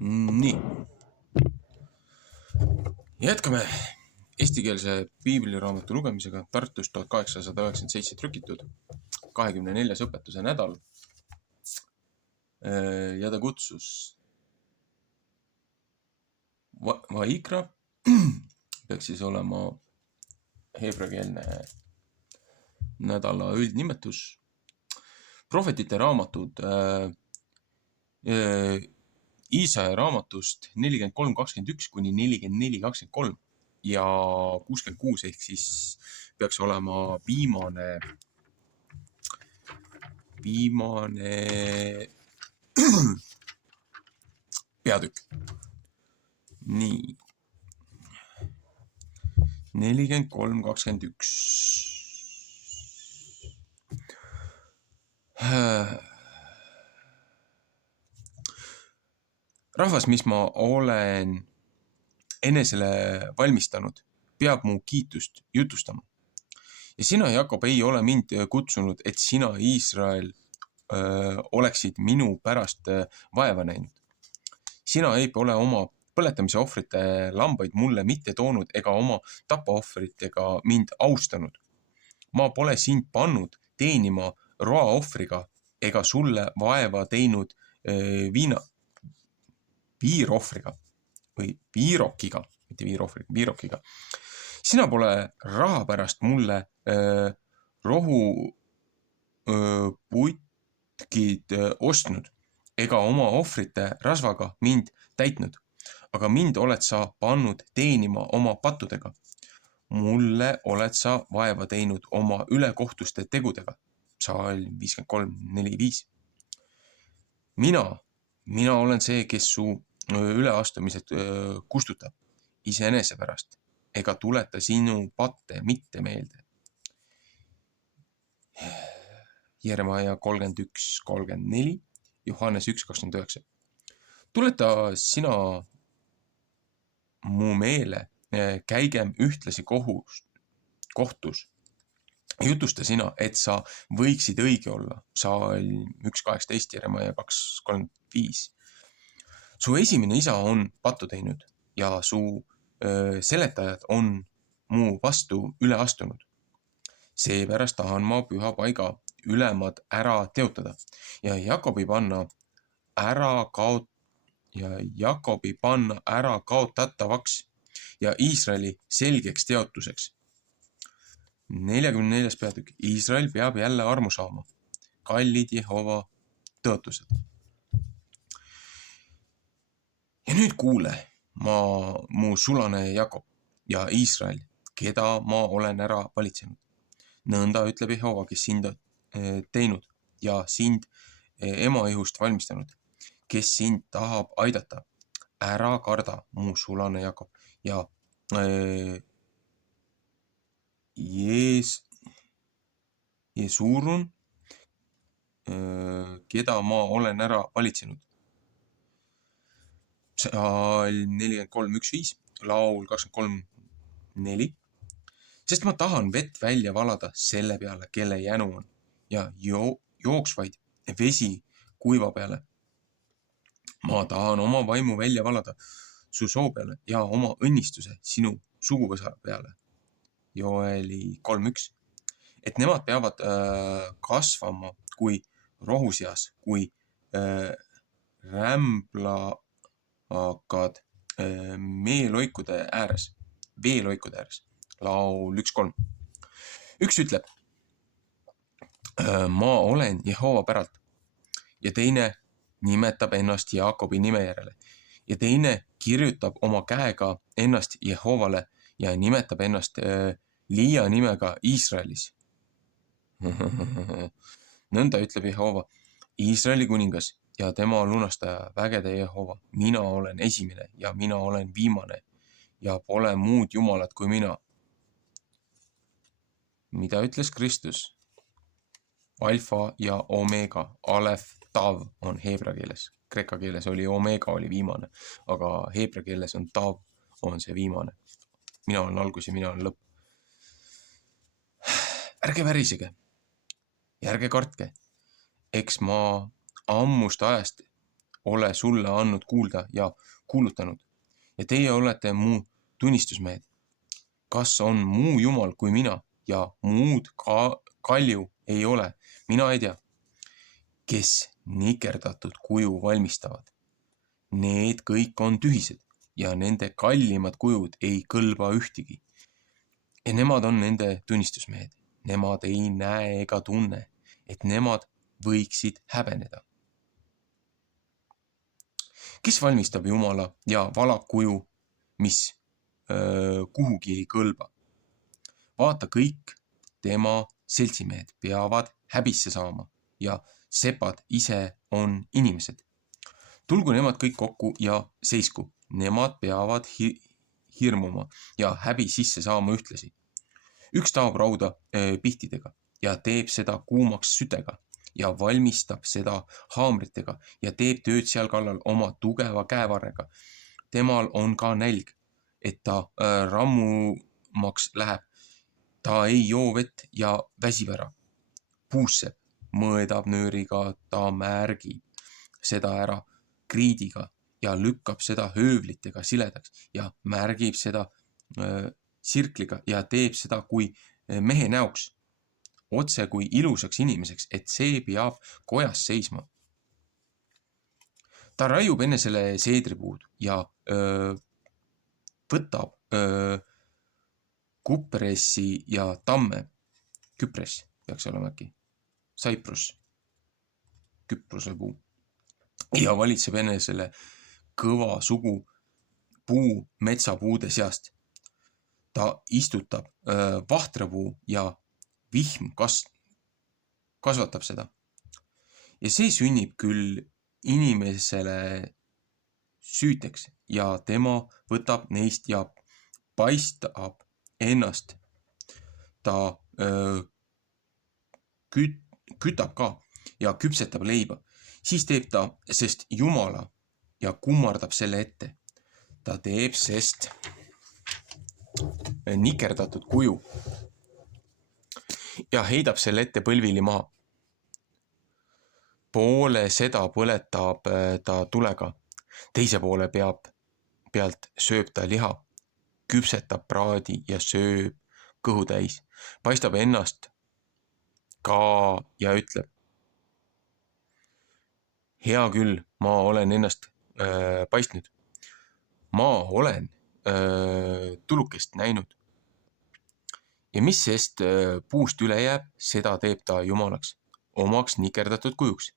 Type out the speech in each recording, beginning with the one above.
Nii, jätkame eestikeelse piibliraamatu lugemisega. Tartus 1897 trükitud, 24. õpetuse nädal. Ja ta kutsus Vaikra, peaks siis olema heebreakeelne nädala üldnimetus. Prohvetite raamatud Iisaja raamatust 43.21 kuni 44.23 ja 66 ehk siis peaks olema viimane peatükk. Nii. 43.21. Rahvas, mis ma olen enesele valmistanud, peab mu kiitust jutustama. Ja sina, Jakob, ei ole mind kutsunud, et sina, Iisrael, oleksid minu pärast vaeva näinud. Sina ei ole oma põletamise ohvrite lambaid mulle mitte toonud ega oma tapaohvritega mind austanud. Ma pole sind pannud teenima roaohvriga ega sulle vaeva teinud viirohvriga või viirokiga, mitte viirohvriga, viirokiga. Sina pole raha pärast mulle rohuputkid ostnud ega oma ohvrite rasvaga mind täitnud, aga mind oled sa pannud teenima oma pattudega. Mulle oled sa vaeva teinud oma ülekohtuste tegudega. Psalm 53.4.5. Mina olen see, kes su üleastumised kustutab iseenese pärast ega tuleta sinu patte mitte meelde. Jeremaia 31.34, Johannes 1.29. Tuleta sina mu meele, käigem ühtlasi kohtus. Jutusta sina, et sa võiksid õige olla. Psalm 1.18, Jeremaia 2.35. Su esimene isa on pattu teinud ja su seletajad on mu vastu üle astunud. Seepärast tahan ma püha paiga ülemad ära teotada ja Jakobi panna ära kaotatavaks ja Iisraeli selgeks teotuseks. 44. peatükk. Iisrael peab jälle armu saama. Kallid Jehova tõotused. Ja nüüd kuule, mu sulane Jakob ja Iisrael, keda ma olen ära valitsenud. Nõnda ütleb Jehova, kes sind teinud ja sind emaihust valmistanud, kes sind tahab aidata. Ära karda, mu sulane Jakob ja Jesurun, keda ma olen ära valitsenud. Psalm 43.1.5, laul 23.4. Sest ma tahan vett välja valada selle peale, kelle jänu on ja jooksvaid vesi kuiva peale. Ma tahan oma vaimu välja valada su soo peale ja oma õnnistuse sinu suguvõsa peale. Joeli 3.1. Et nemad peavad kasvama kui rohuseas, kui rämblakad veeloikude ääres. Laul 1.3. Üks ütleb, ma olen Jehova päralt ja teine nimetab ennast Jaakobi nime järele ja teine kirjutab oma käega ennast Jehovale ja nimetab ennast Liia nimega Iisraelis. Nõnda ütleb Jehova, Iisraeli kuningas ja tema lunastaja, vägede Jehova. Mina olen esimene ja mina olen viimane ja pole muud jumalat kui mina. Mida ütles Kristus? Alfa ja omega, alef, tav on heebrea keeles. Kreeka keeles oli omega, oli viimane, aga heebrea keeles on tav, on see viimane. Mina olen algus ja mina olen lõpp. Ärge värisege ja ärge kartke. Eks ma ammust ajast ole sulle andnud kuulda ja kuulutanud. Ja teie olete mu tunnistusmehed. Kas on muu jumal kui mina ja muud kalju ei ole, mina ei tea, kes nikerdatud kuju valmistavad. Need kõik on tühised ja nende kallimad kujud ei kõlba ühtegi. Ja nemad on nende tunnistusmehed. Nemad ei näe ega tunne, et nemad võiksid häbeneda. Kes valmistab Jumala ja valakuju, mis kuhugi ei kõlba? Vaata, kõik tema seltsimehed peavad häbisse saama ja sepad ise on inimesed. Tulgu nemad kõik kokku ja seisku. Nemad peavad hirmuma ja häbi sisse saama ühtlasi. Üks taob rauda pihtidega ja teeb seda kuumaks sütega ja valmistab seda haamritega ja teeb tööd seal kallal oma tugeva käevarrega. Temal on ka nälg, et ta rammumaks läheb. Ta ei joo vett ja väsib ära. Puusseb, mõõdab nööriga, ta märgib seda ära kriidiga ja lükkab seda höövlitega siledaks ja märgib seda sirkliga ja teeb seda kui mehe näoks, otse kui ilusaks inimeseks, et see peab kojas seisma. Ta raiub enne selle seedripuud ja võtab kupressi ja tamme. Küpres peaks olema äkki. Cyprus, Küprose puu. Ja valitseb enne selle kõva sugu puu metsapuude seast. Ta istutab vahtrapuu ja vihm kasvatab seda. Ja see sünnib küll inimesele süüteks ja tema võtab neist ja paistab ennast. Ta kütab ka ja küpsetab leiba. Siis teeb ta, sest Jumala ja kummardab selle ette. Ta teeb, sest nikerdatud kuju ja heidab selle ette põlvili maha. Poole seda põletab ta tulega, teise poole pealt sööb ta liha, küpsetab praadi ja sööb kõhu täis, paistab ennast ka ja ütleb: hea küll, ma olen ennast paistnud. Ma olen tulukest näinud. Ja mis sest puust üle jääb, seda teeb ta Jumalaks, omaks nikerdatud kujuks.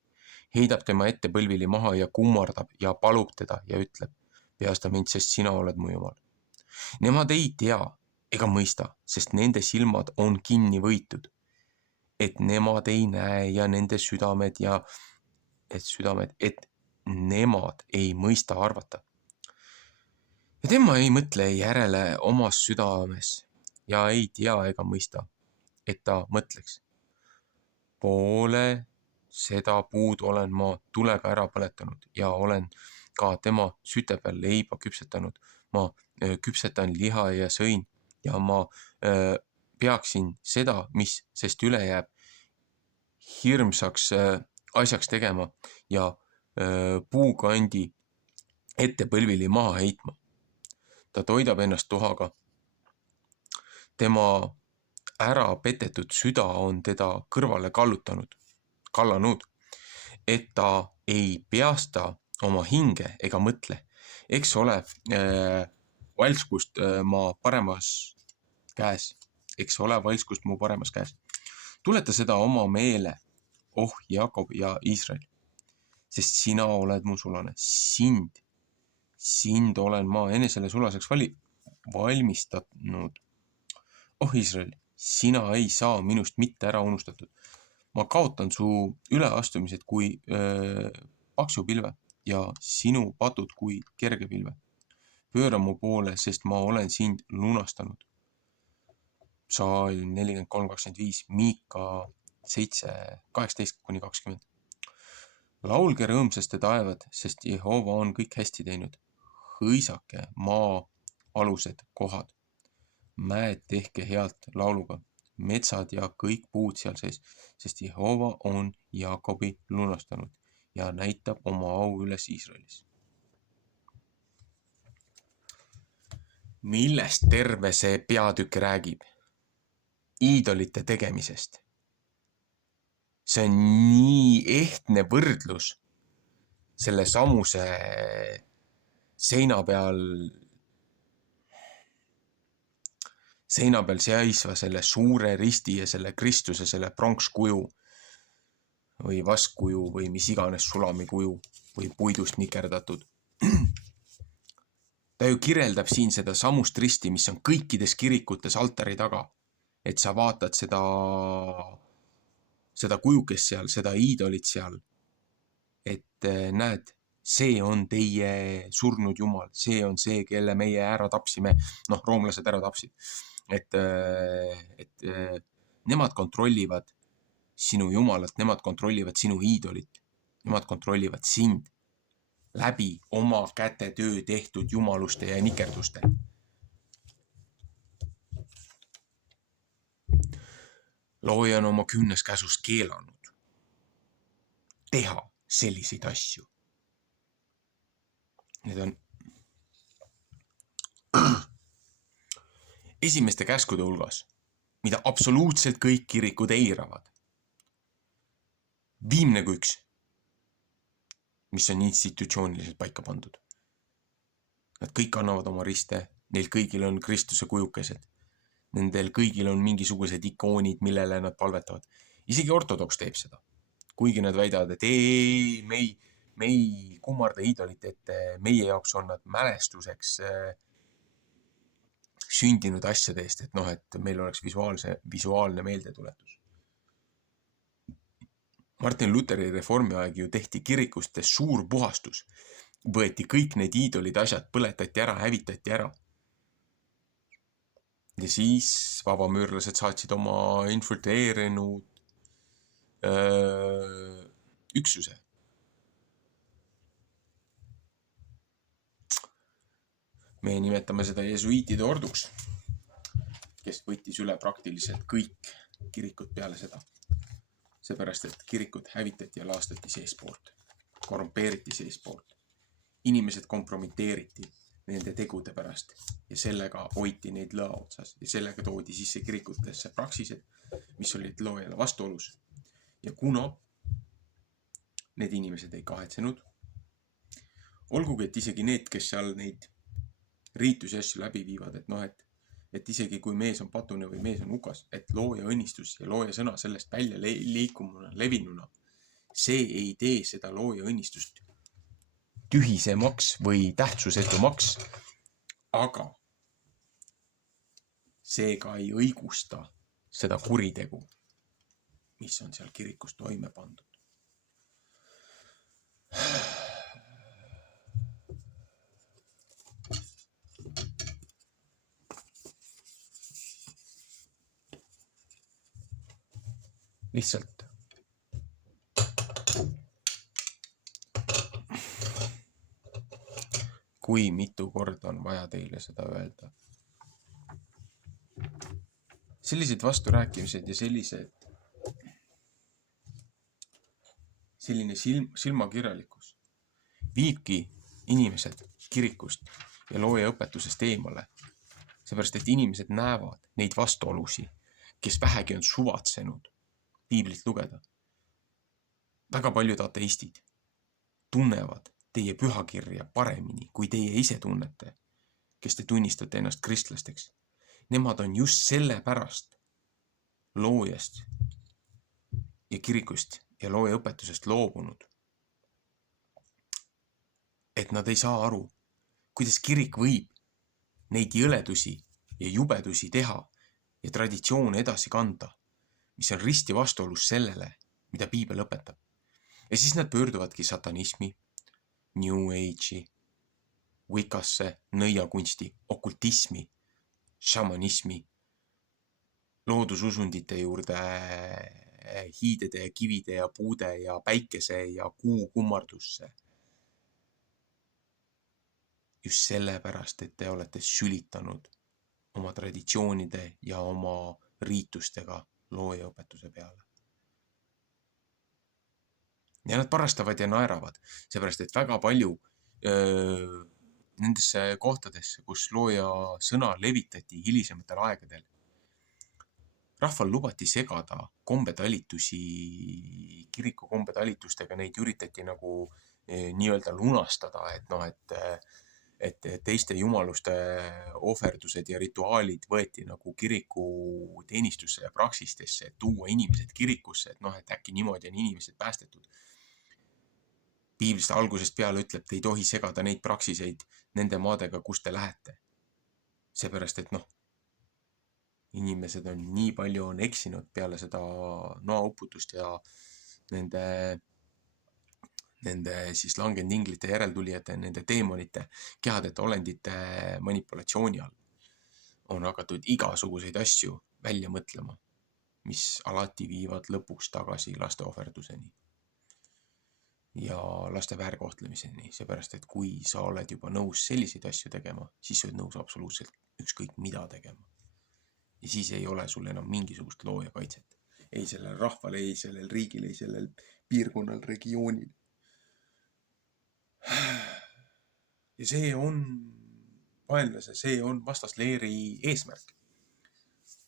Heidab tema ette põlvili maha ja kummardab ja palub teda ja ütleb: peasta mind, sest sina oled mu Jumal. Nemad ei tea ega mõista, sest nende silmad on kinni võitud, et nemad ei näe ja nende südamed, et nemad ei mõista arvata. Ja tema ei mõtle järele omas südames ja ei tea ega mõista, et ta mõtleks. Poole seda puud olen ma tulega ära põletanud ja olen ka tema süte peal leiba küpsetanud. Ma küpsetan liha ja sõin ja ma peaksin seda, mis sest üle jääb, hirmsaks asjaks tegema ja puukandi ette põlvili maha heitma. Ta toidab ennast tuhaga. Tema ära petetud süda on teda kõrvale kallanud, et ta ei peasta oma hinge ega mõtle. Eks ole valskust ma paremas käes. Tuleta seda oma meele, oh Jakob ja Iisrael, sest sina oled mu sulane. Sind olen ma enesele sulaseks valmistanud. Oh Iisrael, sina ei saa minust mitte ära unustatud. Ma kaotan su üleastumised kui paksu pilve ja sinu patud kui kerge pilve. Pööra mu poole, sest ma olen sind lunastanud. Psalm 43:25, Miika 7:18-20. Laulge rõõmsasti taevad, sest Jehova on kõik hästi teinud. Hõisake maa alused kohad. Mäed tehke healt lauluga, metsad ja kõik puud seal sees, sest Jehova on Jaakobi lunastanud ja näitab oma au üles Iisraelis. Millest terve see peatükk räägib? Iidolite tegemisest. See on nii ehtne võrdlus selle samuse seina peal seisva selle suure risti ja selle Kristuse, selle pronkskuju või vaskkuju või mis iganes sulamikuju või puidust nikerdatud. Ta ju kirjeldab siin seda samust risti, mis on kõikides kirikutes altari taga. Et sa vaatad seda kujukest seal, seda iidolit seal. Et näed, see on teie surnud jumal, see on see, kelle meie ära tapsime. Noh, roomlased ära tapsid. Et nemad kontrollivad sinu jumalat, nemad kontrollivad sinu iidolit, nemad kontrollivad sind läbi oma kätetöö tehtud jumaluste ja nikerduste. Looja on oma 10 käsust keelanud teha selliseid asju. Need on esimeste käskude hulgas, mida absoluutselt kõik kirikud eiravad. Viimne kui üks, mis on institutsiooniliselt paika pandud. Nad kõik annavad oma riste, neil kõigil on Kristuse kujukesed. Nendel kõigil on mingisugused ikoonid, millele nad palvetavad. Isegi ortodoks teeb seda. Kuigi nad väidavad, et me ei kummarda iidolit ette, meie jaoks on nad mälestuseks sündinud asjade eest, et et meil oleks visuaalne meeldetuletus. Martin Lutheri reformi aeg ju tehti kirikustes suur puhastus. Võeti kõik need iidolid asjad, põletati ära, hävitati ära. Ja siis vabamüürlased saatsid oma infiltreerinud üksuse. Me nimetame seda jesuiitide orduks, kes võttis üle praktiliselt kõik kirikud peale seda. Seepärast, et kirikut hävitati ja laastati seespoolt, korrumpeeriti seespoolt. Inimesed kompromiteeriti nende tegude pärast ja sellega hoiti neid lõa otsas ja sellega toodi sisse kirikutesse praksised, mis olid loojale vastuolus. Ja kuna need inimesed ei kahetsenud, olgugi, et isegi need, kes seal neid riitusi asju läbi viivad, et isegi kui mees on patune või mees on hukas, et looja õnnistus ja looja sõna sellest välja liikumuna, levinuna, see ei tee seda looja õnnistust tühisemaks või tähtsusetumaks, aga seega ei õigusta seda kuritegu, mis on seal kirikus toime pandud. Lihtsalt kui mitu korda on vaja teile seda öelda. Sellised vasturääkimised ja selline silmakirjalikkus viibki inimesed kirikust ja looja õpetusest eemale, seepärast, et inimesed näevad neid vastuolusi, kes vähegi on suvatsenud piiblit lugeda. Väga paljud ateistid tunnevad teie pühakirja paremini, kui teie ise tunnete, kes te tunnistate ennast kristlasteks. Nemad on just selle pärast loojast ja kirikust ja looja õpetusest loobunud. Et nad ei saa aru, kuidas kirik võib neid jõledusi ja jubedusi teha ja traditsioone edasi kanda, mis on risti vastuolus sellele, mida piibel õpetab. Ja siis nad pöörduvadki satanismi, New Age'i, Wiccasse, nõiakunsti, okultismi, šamanismi, loodususundite juurde hiidede ja kivide ja puude ja päikese ja kuu kummardusse. Just sellepärast, et te olete sülitanud oma traditsioonide ja oma riitustega looja õpetuse peale. ja nad parastavad ja naeravad, seepärast et väga palju nendesse kohtadesse, kus looja sõna levitati hilisematel aegadel, rahval lubati segada kombetalitusi, kiriku kombetalitustega, neid üritati nagu nii-öelda lunastada, et noh, et teiste jumaluste ohverdused ja rituaalid võeti nagu kiriku teenistusse ja praksistesse, et tuua inimesed kirikusse, et noh, et äkki niimoodi on inimesed päästetud. Piiblist algusest peale ütleb, te ei tohi segada neid praksiseid nende maadega, kus te lähete. Seepärast, et noh, inimesed on nii palju on eksinud peale seda noauputust ja nende siis langenud inglite järeltulijate, nende teemonite, kehadete olendite manipulatsiooni all on hakatud igasuguseid asju välja mõtlema, mis alati viivad lõpuks tagasi laste ohverduseni ja laste väärkohtlemiseni, seepärast, et kui sa oled juba nõus selliseid asju tegema, siis sa oled nõus absoluutselt ükskõik mida tegema. Ja siis ei ole sul enam mingisugust looja kaitset. Ei sellel rahval, ei sellel riigil, ei sellel piirkonnal, regioonil. Ja see on vaenlase, see on vastasleeri eesmärk.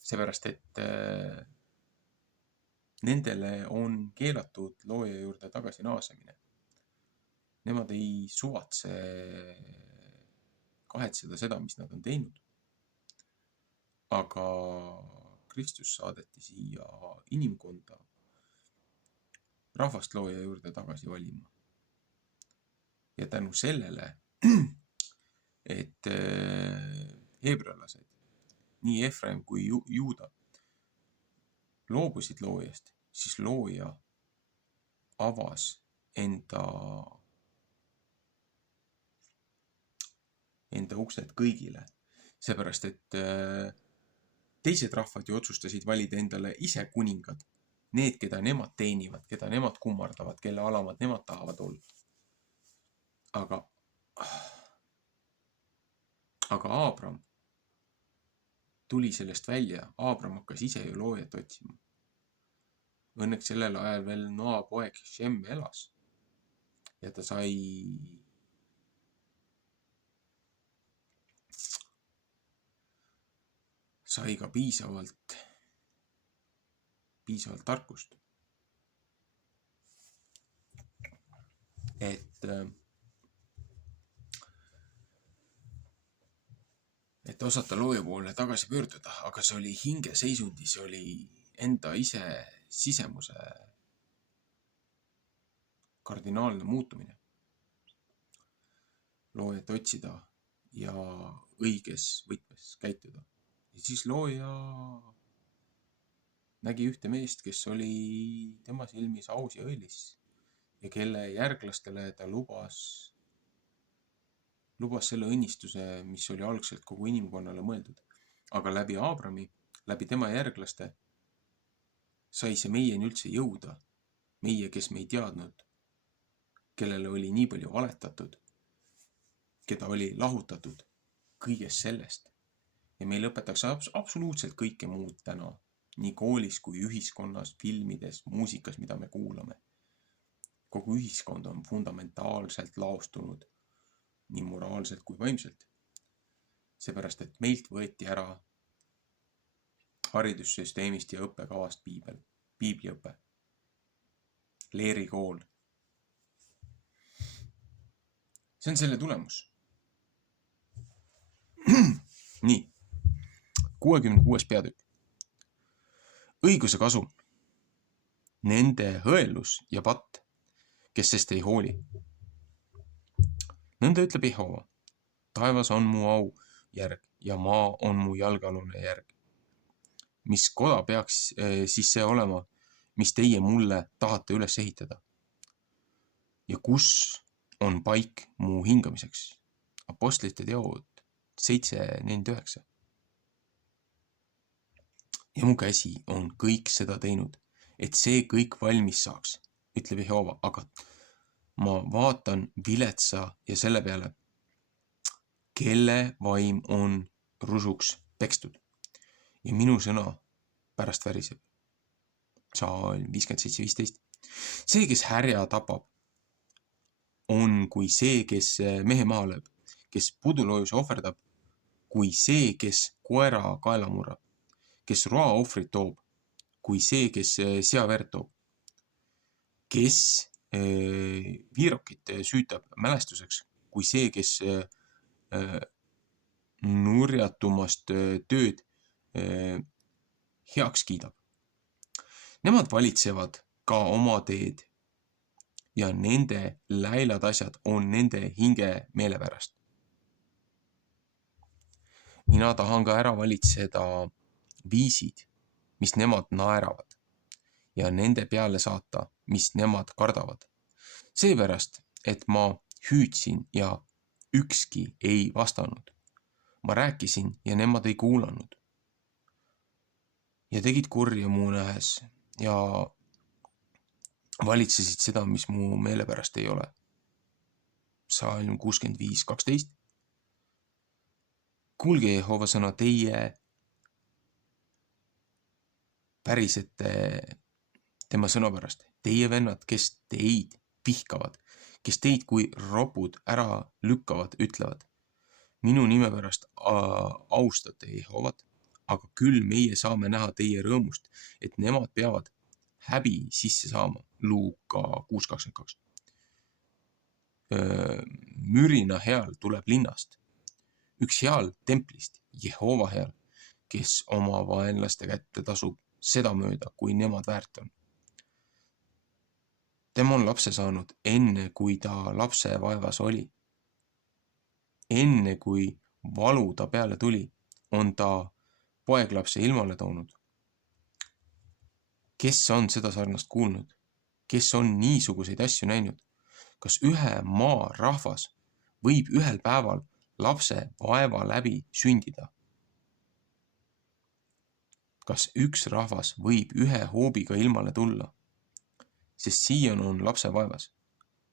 Seepärast, et nendele on keelatud looja juurde tagasi naasemine. Nemad ei suvatse kahetseda seda, mis nad on teinud. Aga Kristus saadeti siia inimkonda rahvast looja juurde tagasi valima. Ja tänu sellele, et heebrealased, nii Efraim kui Juuda loobusid loojast, siis looja avas enda uksed kõigile. Seepärast, et teised rahvad ju otsustasid valida endale ise kuningad, need, keda nemad teenivad, keda nemad kummardavad, kelle alamad nemad tahavad olla. Aga Aabram tuli sellest välja. Aabram hakkas ise ju loojat otsima. Õnneks sellel ajal veel Noa poeg Shem elas ja ta sai ka piisavalt tarkust, et osata looja poole tagasi pöörduda, aga see oli hingeseisundi, see oli enda ise sisemuse kardinaalne muutumine. Loojat otsida ja õiges võtmes käituda. Ja siis looja nägi ühte meest, kes oli tema silmis aus ja õilis ja kelle järglastele ta lubas selle õnnistuse, mis oli algselt kogu inimkonnale mõeldud. Aga läbi Aabrami, läbi tema järglaste sai see meieni üldse jõuda. Meie, kes me ei teadnud, kellele oli nii palju valetatud, keda oli lahutatud kõigest sellest. Ja meil õpetakse absoluutselt kõike muud täna, nii koolis kui ühiskonnas, filmides, muusikas, mida me kuulame. Kogu ühiskond on fundamentaalselt laostunud, nii moraalselt kui vaimselt. Seepärast, et meilt võeti ära haridussüsteemist ja õppekavast piibliõpe, leerikool. See on selle tulemus. Nii, 66. peatükk. Õiguse kasu, nende hõelus ja patt, kes sest ei hooli. Nõnda ütleb Jehova, taevas on mu au järg ja maa on mu jalgealune järg. Mis koda peaks siis see olema, mis teie mulle tahate üles ehitada? Ja kus on paik mu hingamiseks? Apostlite teod 7:49. Ja mu käsi on kõik seda teinud, et see kõik valmis saaks, ütleb Jehova, aga ma vaatan viletsa ja selle peale, kelle vaim on rusuks pekstud ja minu sõna pärast väriseb. Psalm 57:15. See, kes härja tapab, on kui see, kes mehe maha lööb, kes puduloojuse ohverdab, kui see, kes koera kaela murrab, kes roa ohvrit toob, kui see, kes seaverd toob, kes viirokit süütab mälestuseks, kui see, kes nurjatumast tööd heaks kiidab. Nemad valitsevad ka oma teed ja nende läilad asjad on nende hinge meele pärast. Mina tahan ka ära valitseda viisid, mis nemad naeravad ja nende peale saata, mis nemad kardavad. Seepärast, et ma hüüdsin ja ükski ei vastanud. Ma rääkisin ja nemad ei kuulanud. Ja tegid kurja mu nähes ja valitsesid seda, mis mu meele pärast ei ole. Psalm 65:12. Kuulge Jehova sõna, teie pärisete tema sõna pärast, teie vennad, kes teid vihkavad, kes teid kui ropud ära lükkavad, ütlevad, minu nime pärast austate Jehovat, aga küll meie saame näha teie rõõmust, et nemad peavad häbi sisse saama. Luuka 6:22. Mürina heal tuleb linnast, üks heal templist, Jehova heal, kes oma vaenlaste kätte tasub sedamööda, kui nemad väärt on. Tema on lapse saanud enne, kui ta lapse vaevas oli. Enne, kui valu ta peale tuli, on ta poeglapse ilmale toonud. Kes on seda sarnast kuulnud? Kes on niisuguseid asju näinud? Kas ühe maa rahvas võib ühel päeval lapse vaeva läbi sündida? Kas üks rahvas võib ühe hoobiga ilmale tulla? Sest Sion on lapse vaevas,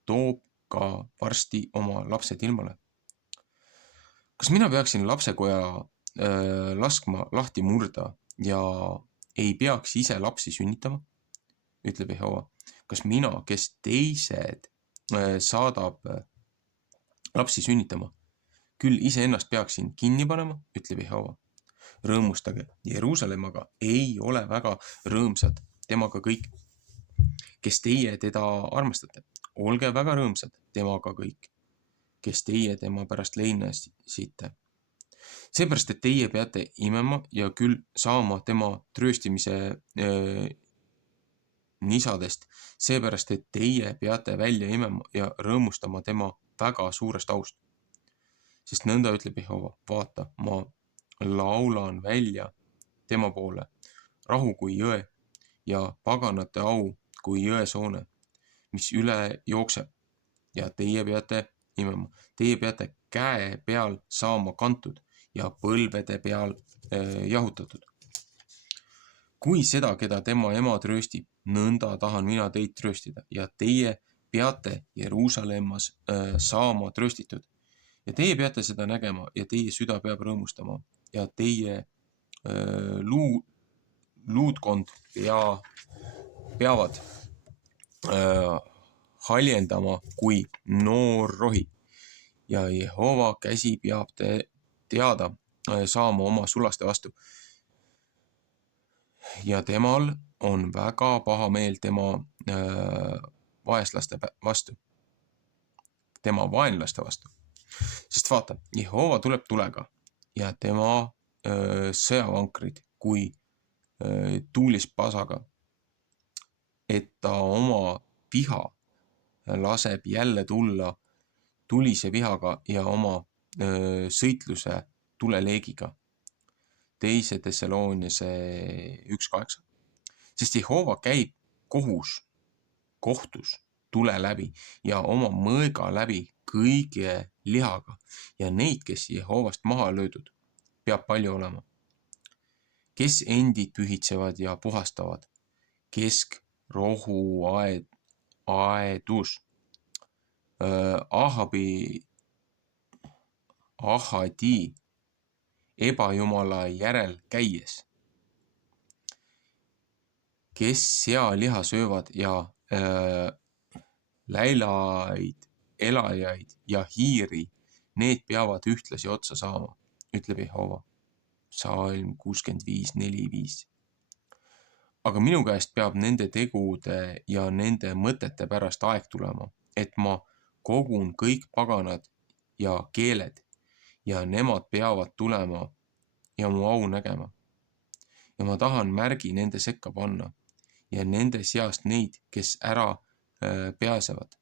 toob ka varsti oma lapsed ilmale. Kas mina peaksin lapsekoja laskma lahti murda ja ei peaks ise lapsi sünnitama? Ütleb Jehova. Kas mina, kes teised saadab lapsi sünnitama, küll iseennast peaksin kinni panema? Ütleb Jehova. Rõõmustage, Jeruusalemmaga ei ole väga rõõmsad temaga kõik, kes teie teda armastate. Olge väga rõõmsad temaga kõik, kes teie tema pärast leinasite. Seepärast, et teie peate imema ja küll saama tema trööstimise nisadest, seepärast, et teie peate välja imema ja rõõmustama tema väga suurest aust. Sest nõnda ütleb Jehova, vaata, ma laulan välja tema poole rahu kui jõe ja paganate au kui jõesoone, mis üle jookseb ja teie peate imema. Teie peate käe peal saama kantud ja põlvede peal jahutatud. Kui seda, keda tema ema trööstib, nõnda tahan mina teid trööstida ja teie peate Jeruusalemmas saama trööstitud. Ja teie peate seda nägema ja teie süda peab rõõmustama ja teie luudkond peavad haljendama kui noor rohi ja Jehova käsi peab teada saama oma sulaste vastu. Ja temal on väga paha meel tema vaeslaste vastu, tema vaenlaste vastu. Sest vaata, Jehova tuleb tulega ja tema sõjavankrid kui tuulispasaga, et ta oma viha laseb jälle tulla tulise vihaga ja oma sõitluse tuleleegiga. 2. Thessaloniase 1:8. Sest Jehova käib kohtus tule läbi ja oma mõõga läbi kõige lihaga ja neid, kes Jehovast maha löödud, peab palju olema. Kes endid pühitsevad ja puhastavad, keskrohu aedus, Ahadi ebajumala järel käies, kes sealiha söövad ja läilaid, elajaid ja hiiri, need peavad ühtlasi otsa saama, ütleb Jehova. Psalm 65:4-5. Aga minu käest peab nende tegude ja nende mõtete pärast aeg tulema, et ma kogun kõik paganad ja keeled ja nemad peavad tulema ja mu au nägema. Ja ma tahan märgi nende sekka panna ja nende seast neid, kes ära pääsevad.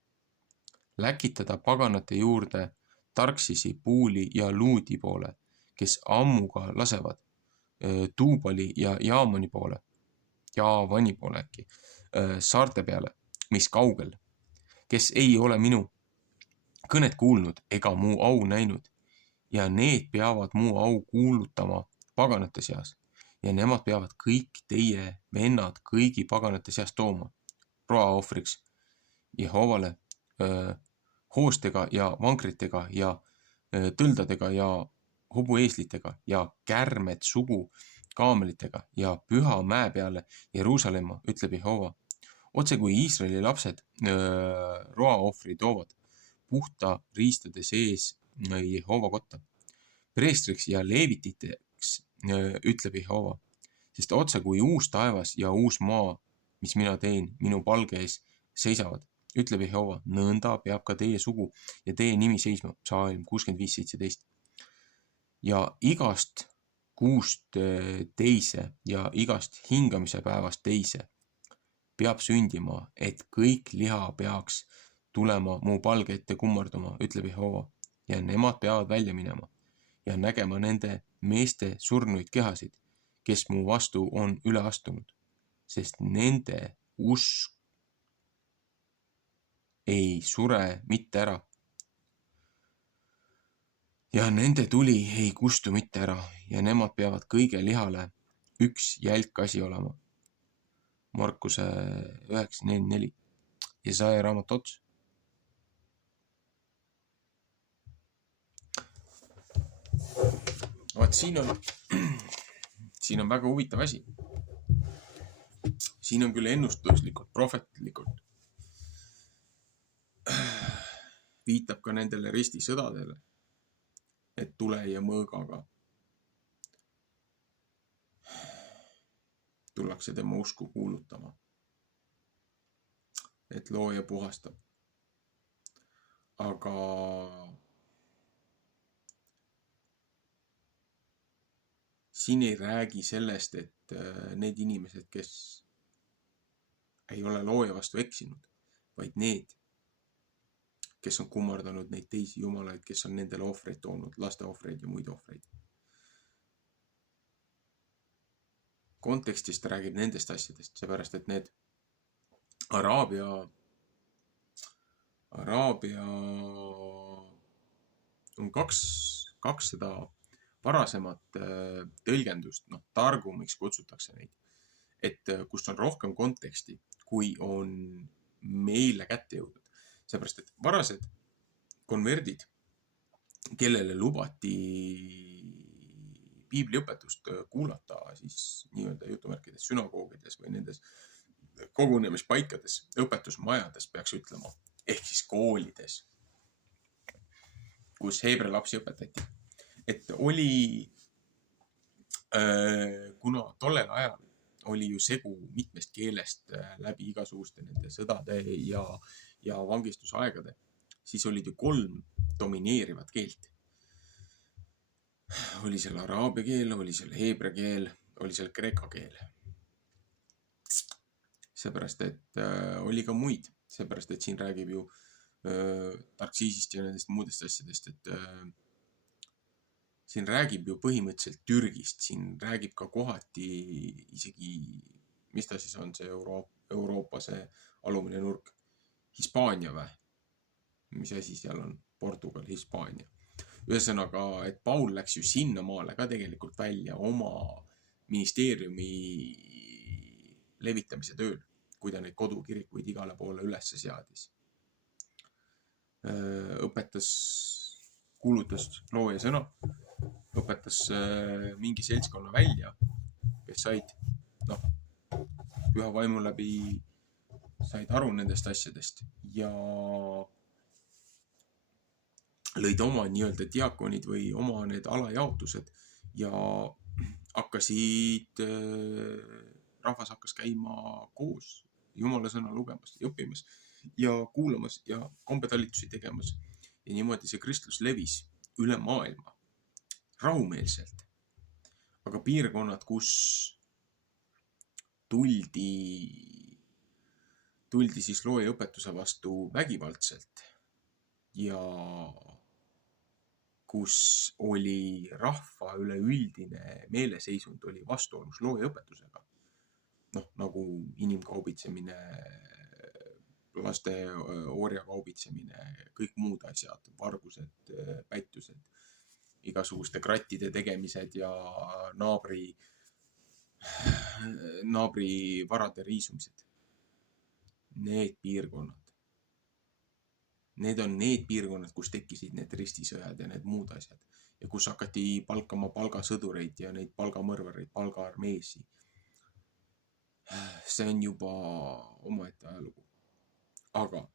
Läkitada paganate juurde Tarksisi, Puuli ja Luudi poole, kes ammuga lasevad, Tuubali ja Jaamani poole, Jaavani poole äkki, saarte peale, mis kaugel, kes ei ole minu kõnet kuulnud ega mu au näinud. Ja need peavad mu au kuulutama paganate seas ja nemad peavad kõik teie vennad kõigi paganate seas tooma roaohvriks Jehovale hoostega ja vankritega ja tõldadega ja hobueeslitega ja kärmed sugu kaamelitega ja püha mäe peale Jeruusalemma, ütleb Jehova. Otse kui Iisraeli lapsed roaohvri toovad puhta riistade sees Jehova kotta, preestriks ja leevititeks, ütleb Jehova, sest otse kui uus taevas ja uus maa, mis mina teen, minu palge ees seisavad, ütleb Jehova, nõnda peab ka teie sugu ja teie nimi seisma, Psalm 65:17. Ja igast kuust teise ja igast hingamise päevast teise peab sündima, et kõik liha peaks tulema mu palge ette kummarduma, ütleb Jehova, ja nemad peavad välja minema ja nägema nende meeste surnuid kehasid, kes mu vastu on üle astunud, sest nende usk ei sure mitte ära. Ja nende tuli ei kustu mitte ära ja nemad peavad kõige lihale üks jälk asi olema. Markuse 9:44. Jesaja raamat ots. Vaat siin on väga huvitav asi. Siin on küll ennustuslikult, prohvetlikult. Viitab ka nendele ristisõdadele, et tule ja mõõgaga tullakse tema usku kuulutama, et looja puhastab. Aga siin ei räägi sellest, et need inimesed, kes ei ole looja vastu eksinud, vaid need, kes on kummardanud neid teisi jumalaid, kes on nendele ohvreid toonud, laste ohvreid ja muid ohvreid. Kontekstist räägib nendest asjadest, seepärast, et need Araabia on kaks seda varasemat tõlgendust, targumiks kutsutakse neid, et kust on rohkem konteksti, kui on meile kätte jõudnud. Seepärast, et varased konverdid, kellele lubati piibliõpetust kuulata siis nii-öelda jutumärkides sünagoogides või nendes kogunemispaikades, õpetusmajades peaks ütlema, ehk siis koolides, kus heebrea lapsi õpetati. Et oli, kuna tollel ajal oli ju segu mitmest keelest läbi igasuguste nende sõdade ja vangistusaegade, siis olid ju 3 domineerivat keelt. Oli seal araabia keel, oli seal heebrea keel, oli seal kreeka keel. Seepärast, et oli ka muid, seepärast, et siin räägib ju Tarksisist ja nendest muudest asjadest, et siin räägib ju põhimõtteliselt Türgist, siin räägib ka kohati isegi, mis ta siis on see Euroopa see alumine nurk, Hispaania või? Mis asi seal on? Portugal, Hispaania. Ühesõnaga, et Paul läks ju sinna maale ka tegelikult välja oma ministeeriumi levitamise tööl, kui ta neid kodukirikuid igale poole ülesse seadis. Õpetas, kuulutas looja sõna, õpetas mingi seltskonna välja, kes said püha vaimu läbi said aru nendest asjadest ja lõid oma nii-öelda diakonid või oma need alajaotused ja rahvas hakkas käima koos Jumala sõna lugemas ja õppimas ja kuulamas ja kombetalitusi tegemas. Ja niimoodi see kristlus levis üle maailma rahumeelselt. Aga piirkonnad, kus tuldi siis looja õpetuse vastu vägivaldselt ja kus oli rahva üleüldine meeleseisund oli vastuolus looja õpetusega. Noh, nagu inimkaubitsemine, laste orjakaubitsemine, kõik muud asjad, vargused, pättused, igasuguste krattide tegemised ja naabri varade riisumised. Need on need piirkonnad, kus tekkisid need ristisõjad ja need muud asjad. Ja kus hakati palkama palgasõdureid ja neid palgamõrvareid, palgaarmeesi. See on juba omaette ajalugu. Aga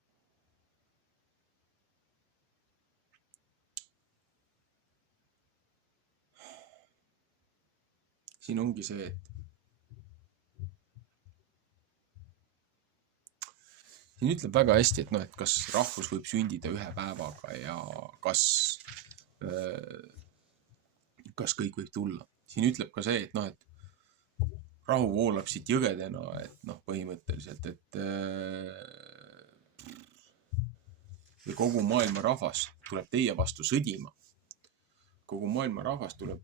siin ongi see, et siin ütleb väga hästi, et noh, et kas rahvus võib sündida ühe päevaga ja kas kõik võib tulla. Siin ütleb ka see, et noh, et rahu voolab siit jõgedena, et noh, põhimõtteliselt, et kogu maailma rahvas tuleb teie vastu sõdima. Kogu maailma rahvas tuleb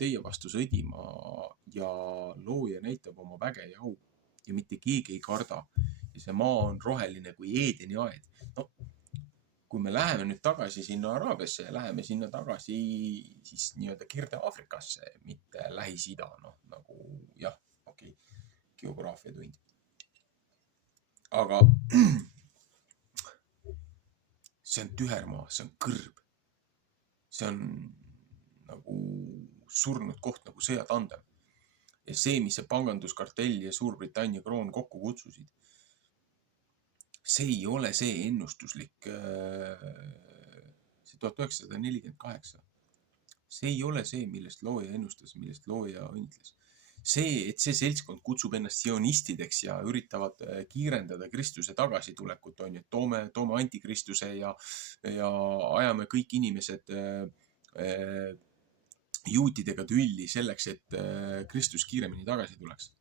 teie vastu sõdima ja looja näitab oma väge ja au ja mitte keegi ei karda. Ja see maa on roheline kui Eedeni aed. No, kui me läheme nüüd tagasi sinna Araabiasse ja läheme sinna tagasi siis nii-öelda Kirde-Aafrikasse, mitte Lähis-Ida, noh, nagu jah, okei, geograafia tund. Aga see on tühermaa, see on kõrb. See on nagu surnud koht nagu sõjatandem. Ja see, mis see panganduskartell ja Suurbritannia kroon kokku kutsusid, see ei ole see ennustuslik, see 1948. See ei ole see, millest looja ennustas, millest looja õnnitles. See, et see seltskond kutsub ennast sionistideks ja üritavad kiirendada Kristuse tagasitulekut, on ju, toome antikristuse ja ajame kõik inimesed juutidega tülli selleks, et Kristus kiiremini tagasi tuleks.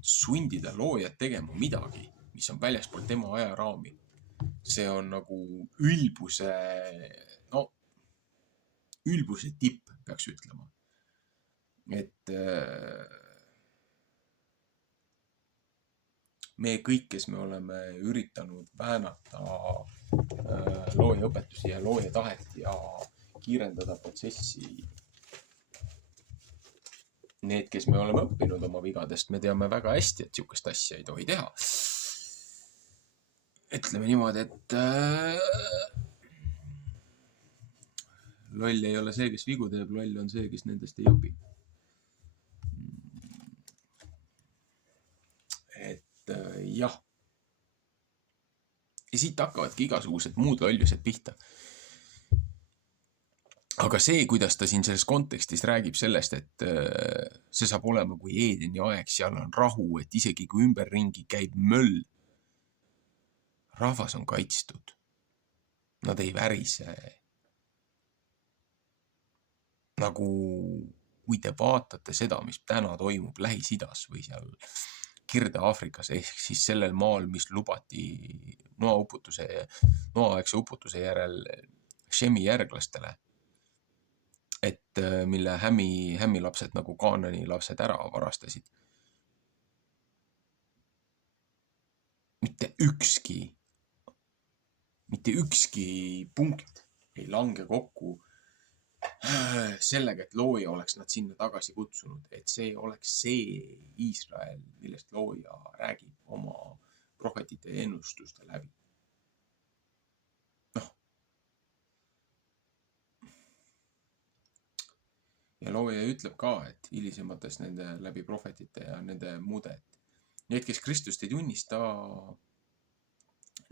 Sundida loojat tegema midagi, mis on väljaspool tema ajaraami. See on nagu ülbuse tipp, peaks ütlema. Et me kõik, kes me oleme üritanud väänata looja õpetusi ja looja tahet ja kiirendada protsessi, need, kes me oleme õppinud oma vigadest, me teame väga hästi, et niisugust asja ei tohi teha. Ütleme niimoodi, et loll ei ole see, kes vigu teeb, loll on see, kes nendest ei õpi. Et jah. Ja siit hakkavadki igasugused muud lollused pihta. Aga see, kuidas ta siin selles kontekstis räägib sellest, et see saab olema kui Eedeni aeg, seal on rahu, et isegi kui ümberringi käib möll, rahvas on kaitstud. Nad ei värise. Nagu kui te vaatate seda, mis täna toimub Lähis-Idas või seal Kirde-Aafrikas, ehk siis sellel maal, mis lubati noaaegse uputuse järel Shemi järglastele, et mille hämmi lapsed nagu Kaanani lapsed ära varastasid. Mitte ükski punkt ei lange kokku sellega, et looja oleks nad sinna tagasi kutsunud, et see oleks see Iisrael, millest looja räägib oma prohvetite ennustuste läbi. Noh. Ja looja ütleb ka, et hilisemates nende läbi prohvetite ja nende muude, need, kes Kristust ei tunnista,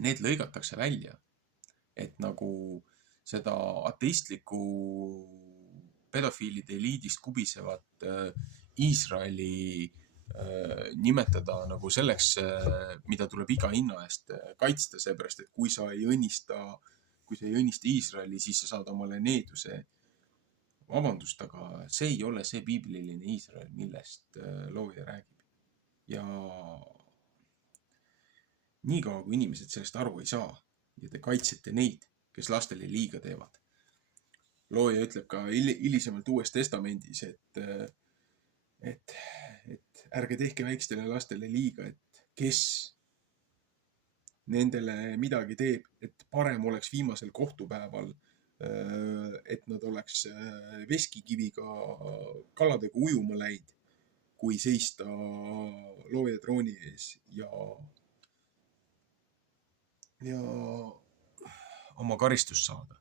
need lõigatakse välja. Et nagu seda ateistlikku pedofiilide eliidist kubisevat Iisraeli nimetada nagu selleks, mida tuleb iga hinna eest kaitsta, seepärast, et kui sa ei õnnista Iisraeli, siis sa saad omale needuse. Vabandust, aga see ei ole see piibliline Iisrael, millest looja räägib. Ja niikaua, kui inimesed sellest aru ei saa ja te kaitsete neid, kes lastele liiga teevad. Looja ütleb ka hilisemalt Uues Testamendis, et ärge tehke väikestele lastele liiga, et kes nendele midagi teeb, et parem oleks viimasel kohtupäeval, et nad oleks veskikiviga kaladega ujuma läinud, kui seista looja trooni ees ja oma karistust saada.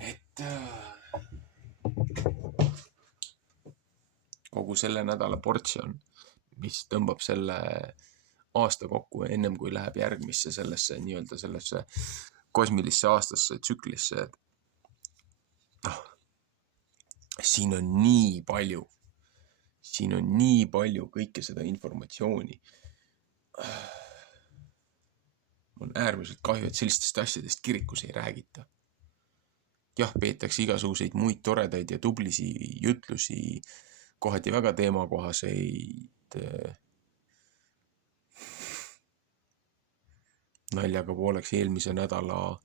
Et kogu selle nädala portsjon, mis tõmbab selle aasta kokku ennem kui läheb järgmisse sellesse nii-öelda sellesse kosmilisse aastasse tsüklisse. Siin on nii palju kõike seda informatsiooni. On äärmiselt kahju, et sellistest asjadest kirikus ei räägita. Jah, peetakse igasuguseid muid toredaid ja tublisi jutlusi, kohati väga teemakohaseid. Naljaga pooleks eelmise nädala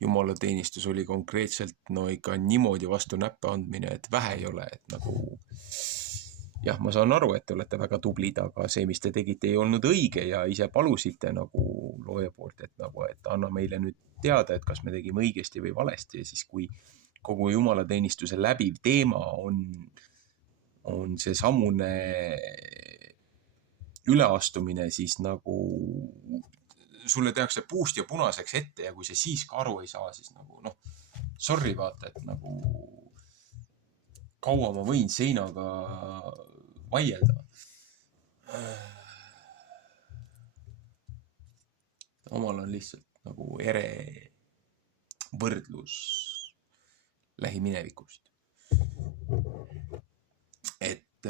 jumalateenistus oli konkreetselt ikka niimoodi vastu näppe andmine, et vähe ei ole, et nagu jah, ma saan aru, et te olete väga tublid, aga see, mis te tegite, ei olnud õige ja ise palusite nagu looja poolt, et anna meile nüüd teada, et kas me tegime õigesti või valesti. Ja siis, kui kogu jumalateenistuse läbiv teema on see samune üleastumine, siis nagu sulle tehakse puust ja punaseks ette ja kui see siis ka aru ei saa, siis nagu sorry vaata, et nagu kaua ma võin seinaga vaielda. Omal on lihtsalt nagu ere võrdlus lähiminevikust. Et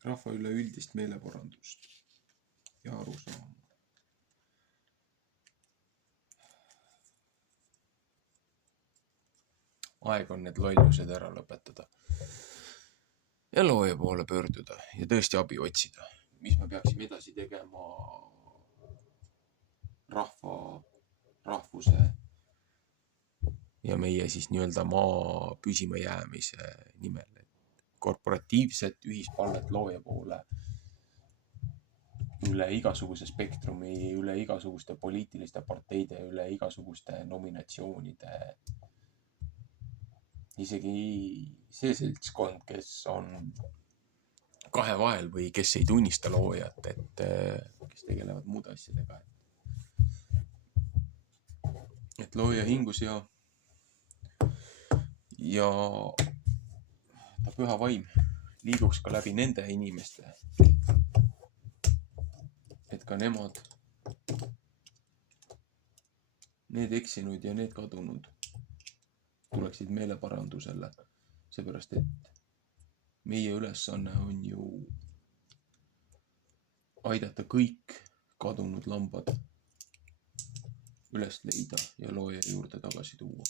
rahva üle üldist meeleparandust ja arusaama. Aeg on need lollused ära lõpetada ja looja poole pöörduda ja tõesti abi otsida. Mis me peaksime edasi tegema rahvuse ja meie siis nii-öelda maa püsima jäämise nimel. Korporatiivset ühispallet looja poole üle igasuguse spektrumi, üle igasuguste poliitiliste parteide, üle igasuguste nominatsioonide. Isegi see seltskond, kes on kahe vahel või kes ei tunnista loojat, et kes tegelevad muude asjadega. Et looja hingus ja ta püha vaim liiguks ka läbi nende inimeste, et ka nemad, need eksinud ja need kadunud, tuleksid meeleparandusele, seepärast et meie ülesanne on ju aidata kõik kadunud lambad üles leida ja looja juurde tagasi tuua.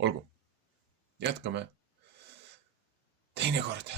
Olgu, jätkame teinekord.